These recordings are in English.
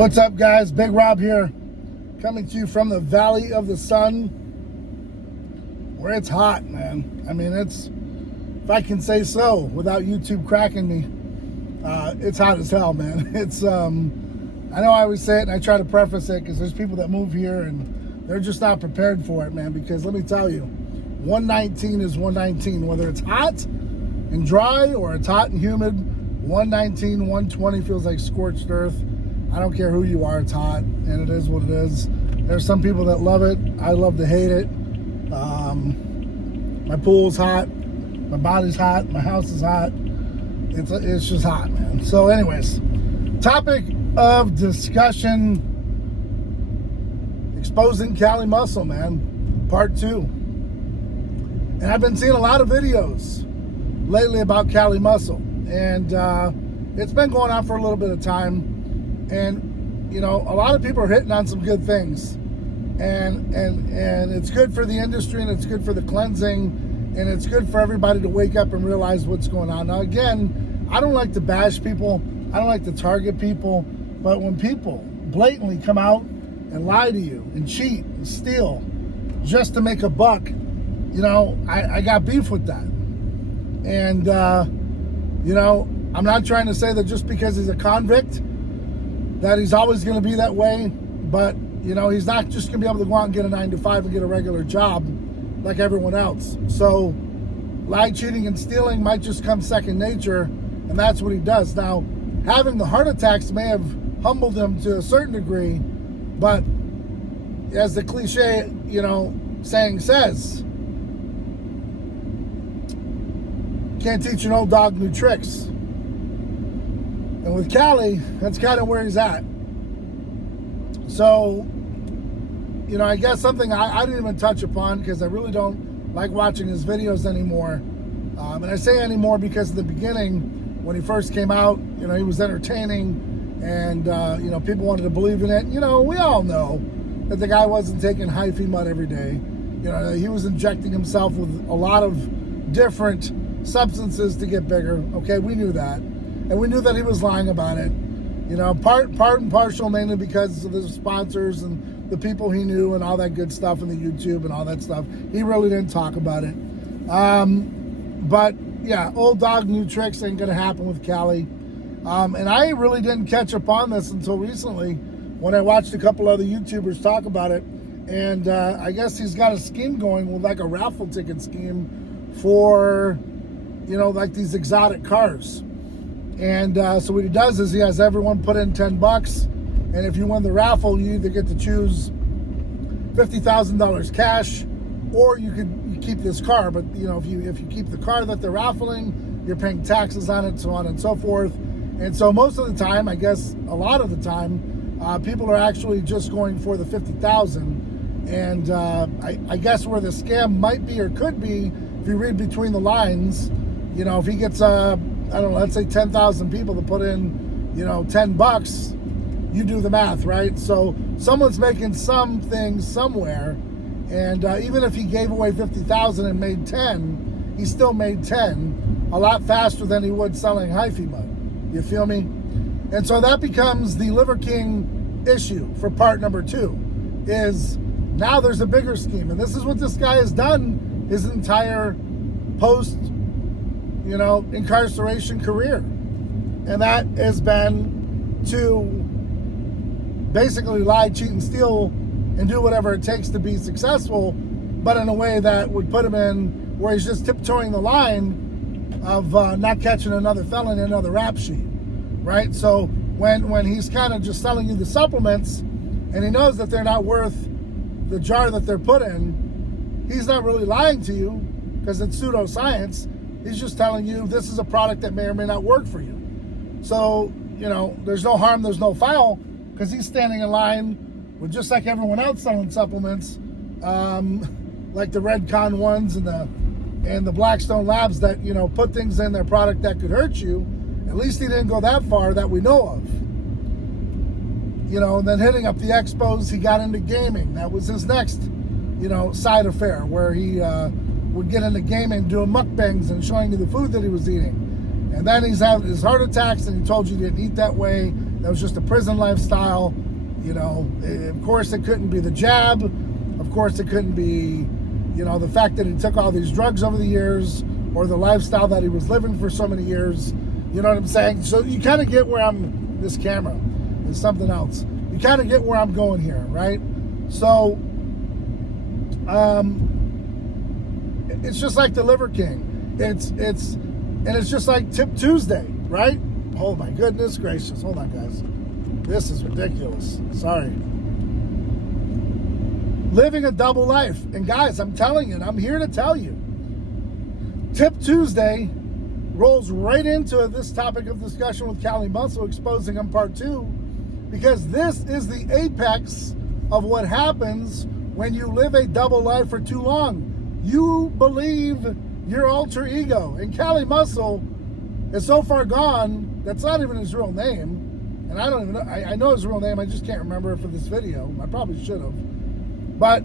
What's up, guys? Big Rob here, coming to you from the Valley of the Sun, where it's hot, man. I mean, it's, if I can say so without YouTube cracking me, it's hot as hell, man. It's, I know I always say it and I try to preface it because there's people that move here and they're just not prepared for it, man, because let me tell you, 119 is 119, whether it's hot and dry or it's hot and humid. 119, 120 feels like scorched earth. I don't care who you are, it's hot, and it is what it is. There's some people that love it. I love to hate it. My pool's hot, my body's hot, my house is hot. It's just hot, man. So anyways, topic of discussion, exposing Cali muscle, man, part 2. And I've been seeing a lot of videos lately about Cali muscle, and it's been going on for a little bit of time. And, you know, a lot of people are hitting on some good things. And it's good for the industry, and it's good for the cleansing, and it's good for everybody to wake up and realize what's going on. Now, again, I don't like to bash people. I don't like to target people. But when people blatantly come out and lie to you and cheat and steal just to make a buck, you know, I got beef with that. And, you know, I'm not trying to say that just because he's a convict that he's always going to be that way, but, you know, he's not just going to be able to go out and get a 9-to-5 and get a regular job like everyone else. So lie, cheating, and stealing might just come second nature, and that's what he does. Now, having the heart attacks may have humbled him to a certain degree, but as the cliche, you know, saying says, can't teach an old dog new tricks. And with Cali, that's kind of where he's at. So, you know, I guess something I didn't even touch upon because I really don't like watching his videos anymore. And I say anymore because in the beginning, when he first came out, you know, he was entertaining and, you know, people wanted to believe in it. You know, we all know that the guy wasn't taking hyphy mud every day. You know, he was injecting himself with a lot of different substances to get bigger. Okay, we knew that. And we knew that he was lying about it, you know, part and partial, mainly because of the sponsors and the people he knew and all that good stuff in the YouTube and all that stuff. He really didn't talk about it. But yeah, old dog, new tricks ain't gonna happen with Cali. And I really didn't catch up on this until recently when I watched a couple other YouTubers talk about it. And I guess he's got a scheme going with like a raffle ticket scheme for, you know, like these exotic cars. And so what he does is he has everyone put in $10, and if you win the raffle, you either get to choose $50,000 cash, or you keep this car. But you know, if you keep the car that they're raffling, you're paying taxes on it, so on and so forth. And so most of the time, I guess a lot of the time, people are actually just going for the $50,000. And I guess where the scam might be or could be, if you read between the lines, you know, if he gets I don't know, let's say 10,000 people to put in, you know, $10, you do the math, right? So someone's making something somewhere, and even if he gave away 50,000 and made 10, he still made 10 a lot faster than he would selling hyphy mud. You feel me? And so that becomes the Liver King issue for part number 2, is now there's a bigger scheme. And this is what this guy has done his entire post, you know, incarceration career. And that has been to basically lie, cheat, and steal and do whatever it takes to be successful, but in a way that would put him in where he's just tiptoeing the line of not catching another felon in another rap sheet, right? So when he's kind of just selling you the supplements and he knows that they're not worth the jar that they're put in, he's not really lying to you because it's pseudoscience. He's just telling you this is a product that may or may not work for you. So, you know, there's no harm, there's no foul, because he's standing in line with just like everyone else selling supplements, like the Redcon ones and the Blackstone Labs that, you know, put things in their product that could hurt you. At least he didn't go that far that we know of. You know, and then hitting up the expos, he got into gaming. That was his next, you know, side affair, where he would get into gaming, doing mukbangs and showing you the food that he was eating. And then he's having his heart attacks, and he told you he didn't eat that way. That was just a prison lifestyle. You know, of course it couldn't be the jab. Of course it couldn't be, you know, the fact that he took all these drugs over the years, or the lifestyle that he was living for so many years. You know what I'm saying? So you kind of get where this camera is something else. You kind of get where I'm going here, right? So, it's just like the Liver King. It's just like Tip Tuesday, right? Oh my goodness gracious. Hold on, guys. This is ridiculous. Sorry. Living a double life. And guys, I'm telling you, and I'm here to tell you, Tip Tuesday rolls right into this topic of discussion with Cali Muscle, exposing him part 2, because this is the apex of what happens when you live a double life for too long. You believe your alter ego. And Cali Muscle is so far gone, that's not even his real name. And I don't even know, I know his real name, I just can't remember it for this video. I probably should have. But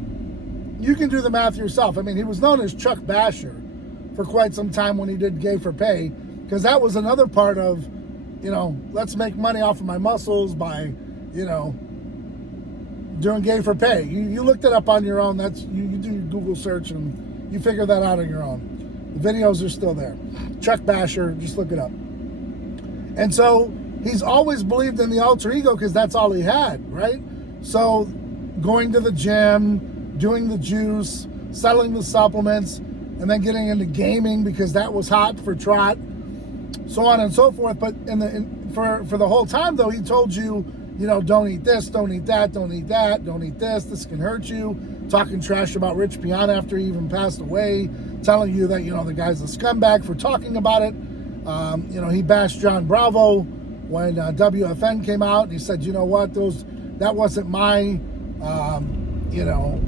you can do the math yourself. I mean, he was known as Chuck Basher for quite some time when he did Gay for Pay, because that was another part of, you know, let's make money off of my muscles by, you know, doing Gay for Pay. You looked it up on your own. That's you do your Google search and you figure that out on your own. The videos are still there. Chuck Basher, just look it up. And so he's always believed in the alter ego because that's all he had, right? So going to the gym, doing the juice, selling the supplements, and then getting into gaming because that was hot for Trot, so on and so forth. But for the whole time, though, he told you, you know, don't eat this, don't eat that, don't eat that, don't eat this can hurt you, talking trash about Rich Piana after he even passed away, telling you that, you know, the guy's a scumbag for talking about it. You know, he bashed John Bravo when WFN came out, and he said, you know what, that wasn't my, you know,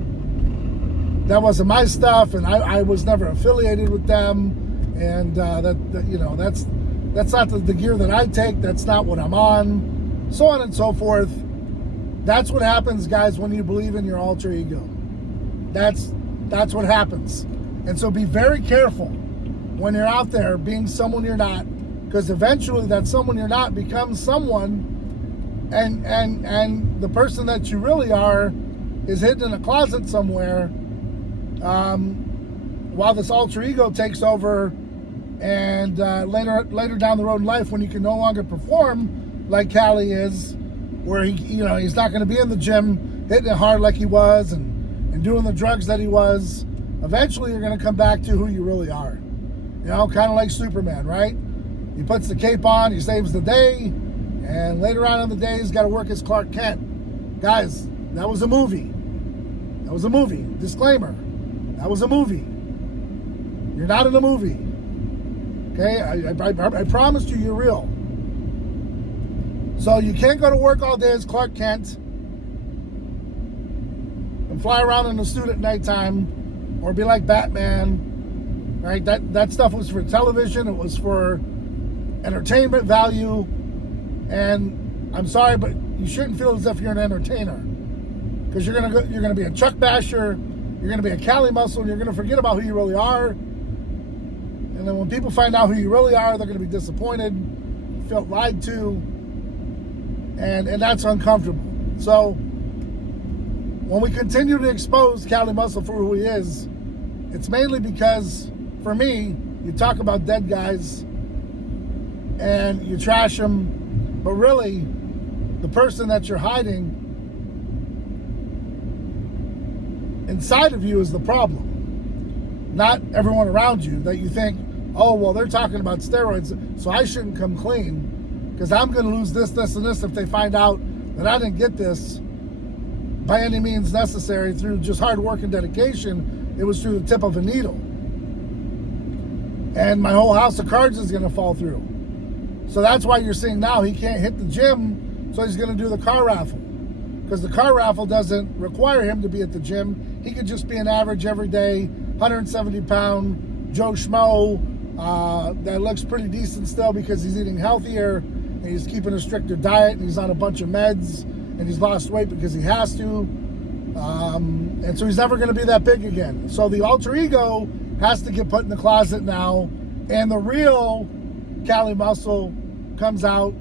that wasn't my stuff, and I was never affiliated with them, and that you know, that's not the gear that I take, that's not what I'm on, so on and so forth. That's what happens, guys, when you believe in your alter ego. That's what happens. And so be very careful when you're out there being someone you're not, because eventually that someone you're not becomes someone, and the person that you really are is hidden in a closet somewhere, while this alter ego takes over, and later down the road in life, when you can no longer perform like Cali is, where he's not going to be in the gym hitting it hard like he was and doing the drugs that he was, eventually you're going to come back to who you really are. You know, kind of like Superman, right? He puts the cape on, he saves the day, and later on in the day, he's got to work as Clark Kent. Guys, that was a movie. That was a movie. Disclaimer. That was a movie. You're not in a movie. Okay? I promised you, you're real. So you can't go to work all day as Clark Kent and fly around in a suit at nighttime or be like Batman. Right? That stuff was for television. It was for entertainment value. And I'm sorry, but you shouldn't feel as if you're an entertainer, because you're gonna be a Chuck Basher, you're gonna be a Cali Muscle, and you're gonna forget about who you really are. And then when people find out who you really are, they're gonna be disappointed, feel lied to, and that's uncomfortable. So when we continue to expose Cali Muscle for who he is, it's mainly because, for me, you talk about dead guys and you trash them, but really, the person that you're hiding inside of you is the problem. Not everyone around you that you think, oh, well, they're talking about steroids, so I shouldn't come clean because I'm going to lose this, and this if they find out that I didn't get this by any means necessary through just hard work and dedication. It was through the tip of a needle. And my whole house of cards is going to fall through. So that's why you're seeing now he can't hit the gym, so he's going to do the car raffle. Because the car raffle doesn't require him to be at the gym. He could just be an average, everyday, 170-pound Joe Schmo that looks pretty decent still because he's eating healthier and he's keeping a stricter diet and he's on a bunch of meds and he's lost weight because he has to. And so he's never going to be that big again. So the alter ego has to get put in the closet now, and the real Cali Muscle comes out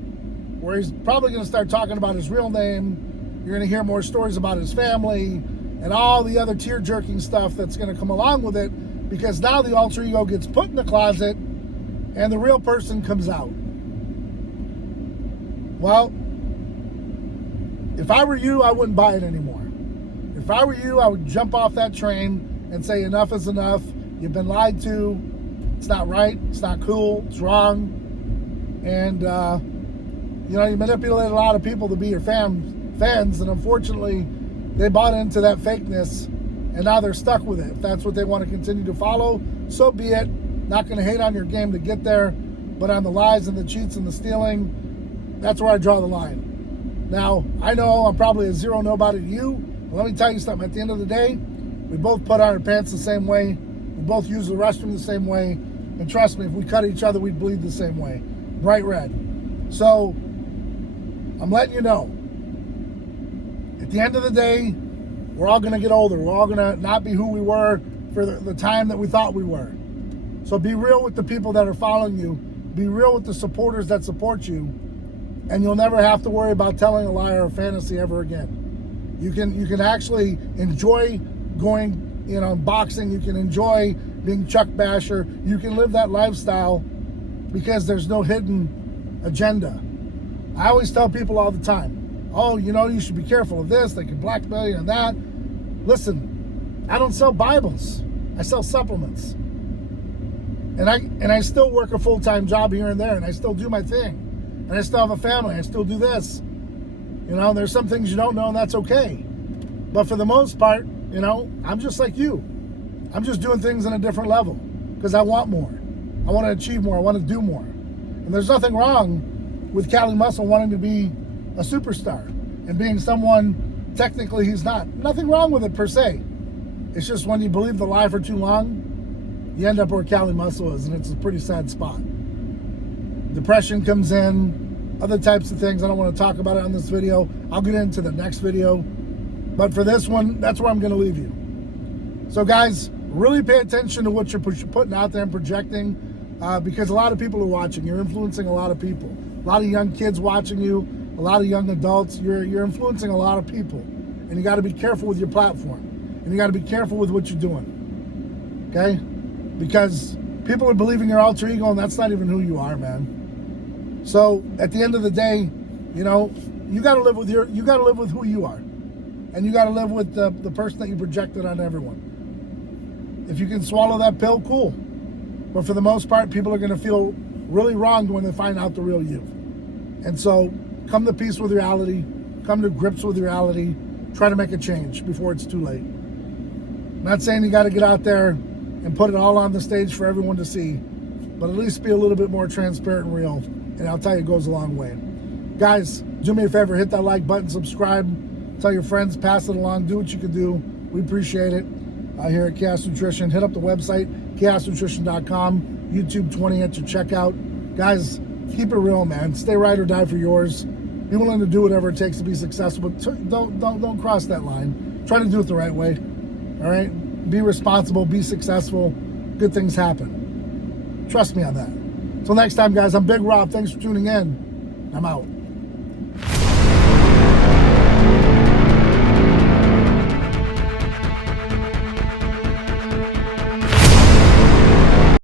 where he's probably going to start talking about his real name. You're going to hear more stories about his family and all the other tear-jerking stuff that's going to come along with it, because now the alter ego gets put in the closet and the real person comes out. Well, if I were you, I wouldn't buy it anymore. If I were you, I would jump off that train and say enough is enough. You've been lied to. It's not right. It's not cool. It's wrong. And, you manipulated a lot of people to be your fans, and unfortunately, they bought into that fakeness, and now they're stuck with it. If that's what they want to continue to follow, so be it. Not going to hate on your game to get there, but on the lies and the cheats and the stealing, that's where I draw the line. Now, I know I'm probably a zero nobody to you, but let me tell you something. At the end of the day, we both put on our pants the same way. We both use the restroom the same way. And trust me, if we cut each other, we'd bleed the same way. Bright red. So, I'm letting you know. At the end of the day, we're all going to get older. We're all going to not be who we were for the time that we thought we were. So be real with the people that are following you. Be real with the supporters that support you. And you'll never have to worry about telling a lie or a fantasy ever again. You can actually enjoy going, boxing. You can enjoy being Chuck Basher. You can live that lifestyle because there's no hidden agenda. I always tell people all the time, oh, you should be careful of this. They can blackmail you and that. Listen, I don't sell Bibles. I sell supplements. And I still work a full-time job here and there, and I still do my thing. And I still have a family. I still do this. There's some things you don't know, and that's okay. But for the most part, I'm just like you. I'm just doing things on a different level because I want more. I want to achieve more. I want to do more. And there's nothing wrong with Cali Muscle wanting to be a superstar and being someone technically he's not. Nothing wrong with it per se. It's just when you believe the lie for too long, you end up where Cali Muscle is, and it's a pretty sad spot. Depression comes in, other types of things. I don't want to talk about it on this video. I'll get into the next video. But for this one, that's where I'm going to leave you. So guys, really pay attention to what you're putting out there and projecting, because a lot of people are watching. You're influencing a lot of people. A lot of young kids watching you, a lot of young adults. You're influencing a lot of people. And you got to be careful with your platform. And you got to be careful with what you're doing. Okay? Because people are believing your alter ego, and that's not even who you are, man. So at the end of the day, you got to live with who you are. And you got to live with the person that you projected on everyone. If you can swallow that pill, cool. But for the most part, people are going to feel really wronged when they find out the real you. And so come to peace with reality. Come to grips with reality. Try to make a change before it's too late. I'm not saying you got to get out there and put it all on the stage for everyone to see, but at least be a little bit more transparent and real. And I'll tell you, it goes a long way. Guys, do me a favor, hit that like button, subscribe, tell your friends, pass it along, do what you can do. We appreciate it. Here at Chaos Nutrition. Hit up the website, chaosnutrition.com, YouTube 20 at your checkout. Guys, keep it real, man. Stay ride or die for yours. Be willing to do whatever it takes to be successful, but don't cross that line. Try to do it the right way. All right? Be responsible, be successful. Good things happen. Trust me on that. Until next time, guys, I'm Big Rob. Thanks for tuning in. I'm out.